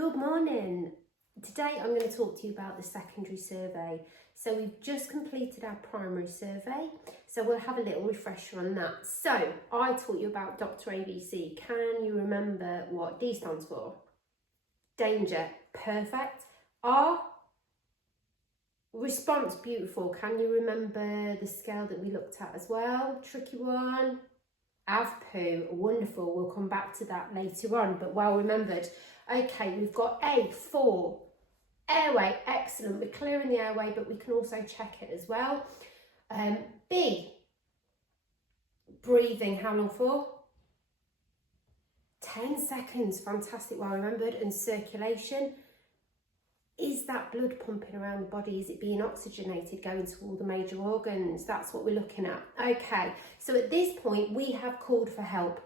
Good morning. Today I'm going to talk to you about the secondary survey. So we've just completed our primary survey, so we'll have a little refresher on that. So I taught you about Dr. ABC. Can you remember what D stands for? Danger. Perfect. R, response. Beautiful. Can you remember the scale that we looked at as well? Tricky one. AVPU. Wonderful. We'll come back to that later on, but well remembered. Okay, we've got A, 4, airway, excellent. We're clearing the airway, but we can also check it as well. B, breathing, how long for? 10 seconds, fantastic, well remembered. And circulation, is that blood pumping around the body? Is it being oxygenated, going to all the major organs? That's what we're looking at. Okay, so at this point, we have called for help.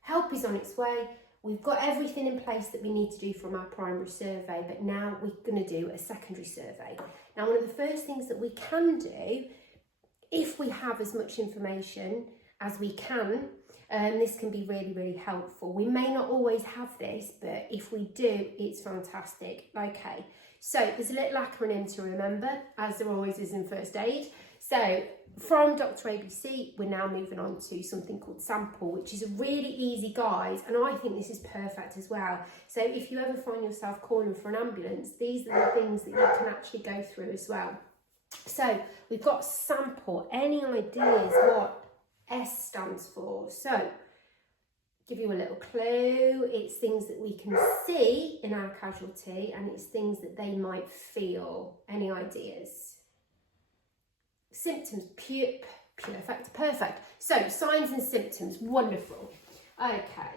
Help is on its way. We've got everything in place that we need to do from our primary survey, but now we're going to do a secondary survey. Now, one of the first things that we can do, if we have as much information as we can, this can be really, really helpful. We may not always have this, but if we do, it's fantastic. Okay, so there's a little acronym to remember, as there always is in first aid. So from Dr. ABC, we're now moving on to something called sample, which is a really easy guide, and I think this is perfect as well. So if you ever find yourself calling for an ambulance, these are the things that you can actually go through as well. So we've got sample. Any ideas what S stands for? So give you a little clue. It's things that we can see in our casualty, and it's things that they might feel. Any ideas? Symptoms, perfect. So signs and symptoms, wonderful. Okay,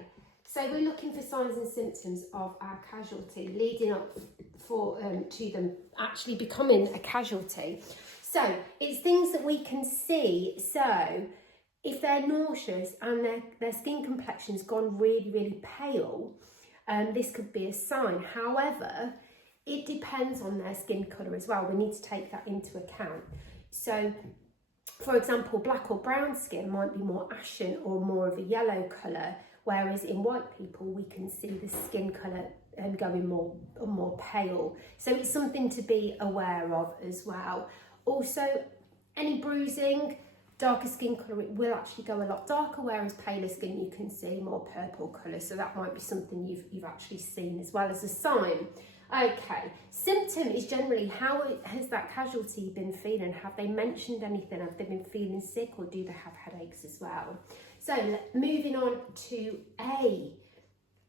so we're looking for signs and symptoms of our casualty leading up to them actually becoming a casualty. So it's things that we can see. So if they're nauseous and their skin complexion's gone really, really pale, this could be a sign. However, it depends on their skin colour as well. We need to take that into account. So, for example, black or brown skin might be more ashen or more of a yellow colour, whereas in white people we can see the skin colour going more pale. So it's something to be aware of as well. Also, any bruising, darker skin colour, it will actually go a lot darker, whereas paler skin you can see more purple colour. So that might be something you've actually seen as well as a sign. Okay, symptom is generally how has that casualty been feeling? Have they mentioned anything? Have they been feeling sick, or do they have headaches as well? So moving on to A,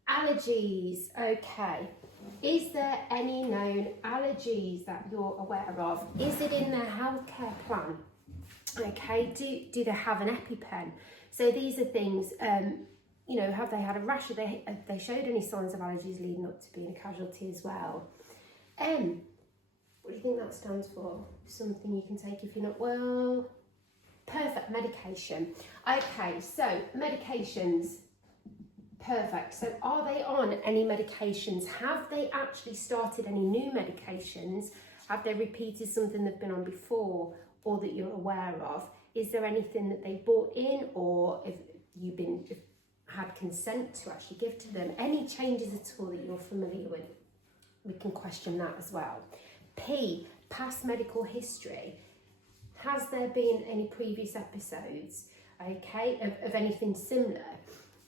allergies. Okay, is there any known allergies that you're aware of? Is it in their healthcare plan? Okay, do they have an EpiPen? So these are things, have they had a rash? Have they showed any signs of allergies leading up to being a casualty as well? M, what do you think that stands for? Something you can take if you're not well? Perfect, medication. Okay, so medications, perfect. So are they on any medications? Have they actually started any new medications? Have they repeated something they've been on before or that you're aware of? Is there anything that they bought in, or if you've had consent to actually give to them? Any changes at all that you're familiar with? We can question that as well. P, past medical history. Has there been any previous episodes, okay, of anything similar?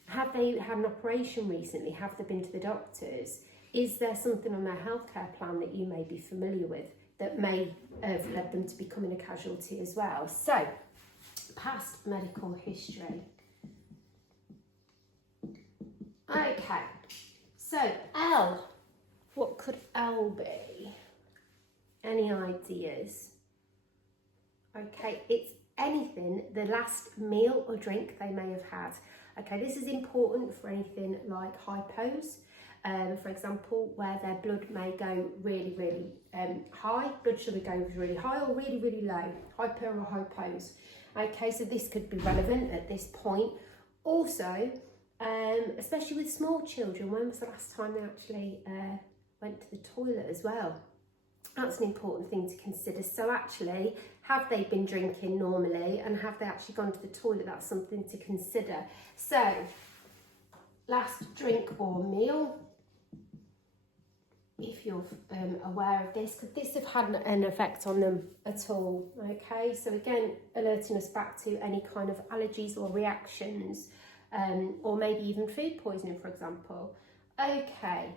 Have they had an operation recently? Have they been to the doctors? Is there something on their healthcare plan that you may be familiar with that may have led them to becoming a casualty as well? So, past medical history. Okay, so L, what could L be? Any ideas? Okay, it's anything, the last meal or drink they may have had. Okay, this is important for anything like hypos, for example, where their blood may go really, really high, blood sugar goes really high or really, really low, hyper or hypos. Okay, so this could be relevant at this point. Also, especially with small children, when was the last time they actually went to the toilet as well? That's an important thing to consider. So actually, have they been drinking normally, and have they actually gone to the toilet? That's something to consider. So, last drink or meal. if you're aware of this, could this have had an effect on them at all? Okay, so again, alerting us back to any kind of allergies or reactions, or maybe even food poisoning, for example. Okay,